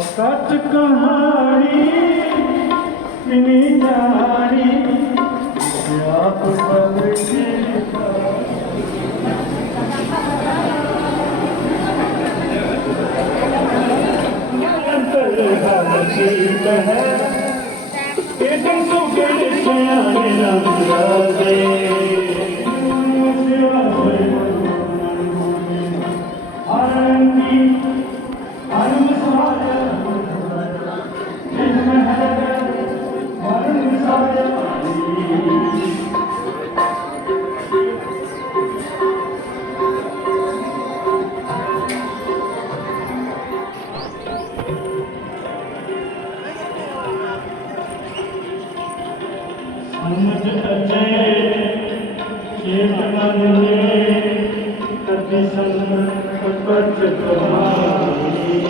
ਸੱਚ ਕਹਾਣੀ ਕਿਨੀ ਜਾਣੀ ਆਪ ਬਲ ਕੀ ਇਹ ਤਨ ਤੋਂ ਕਿਹੜੇ ਸਿਆਣੇ ਰੰਗ ਰਾਦੇ कति संकट तुम्हारी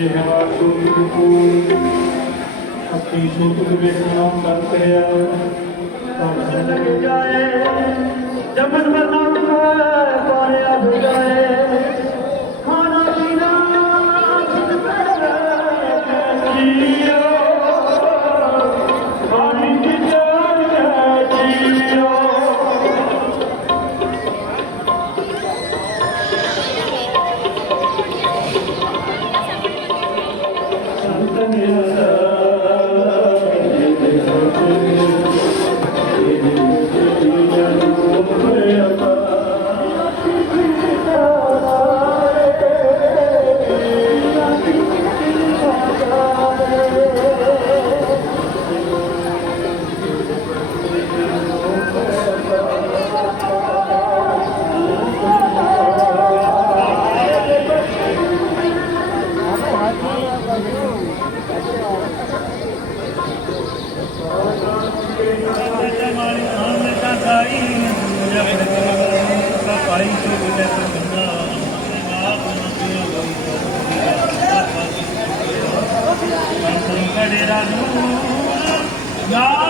ਜਿਹੜਾ ਸੁਖ ਕੋ ਅਤੀ ਸੁਖ ਦੇ ਵੇਖਣਾ ਕਰਤੇ ਆ ਤਾਂ ਸੰਗ ਜਾਏ ਜਮਨ ਮਰਨਾ Yeah.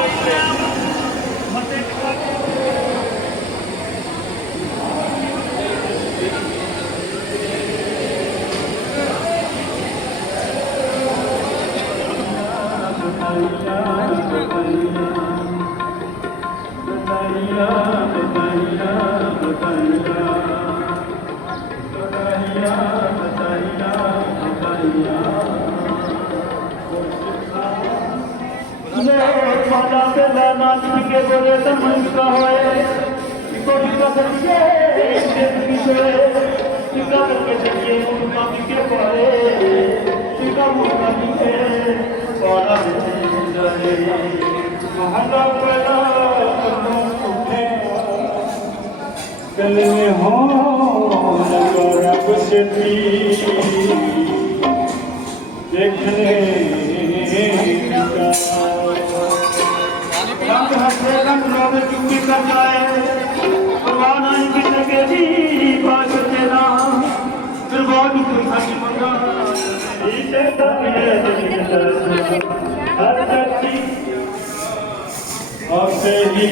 माता से नाच के बोले तो मन का है। कोटी का करके ज़िंदगी से टिका करके चलिए, मुर्गा के पाए। टिका मुर्गा के पारा जाए। महँगा पड़ा गल में हो लगा कुछ देखने रंग हंसे रंग कर जाए परवाह नहीं किसी के भी तेरा फिर बहुत कोई हँसी मंगा इसे तमिले दिल हर व्यक्ति आपसे ही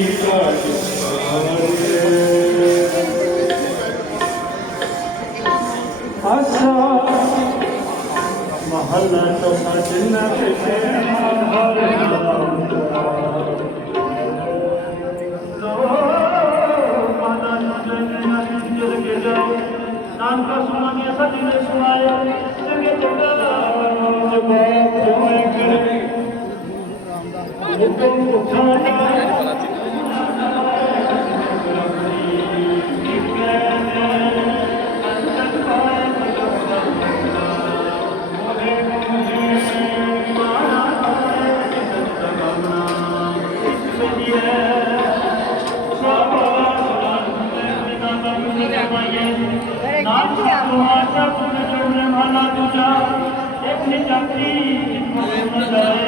आशा महल्ला तो मजना के नाम जगह जगह जवाब तुम्हें करे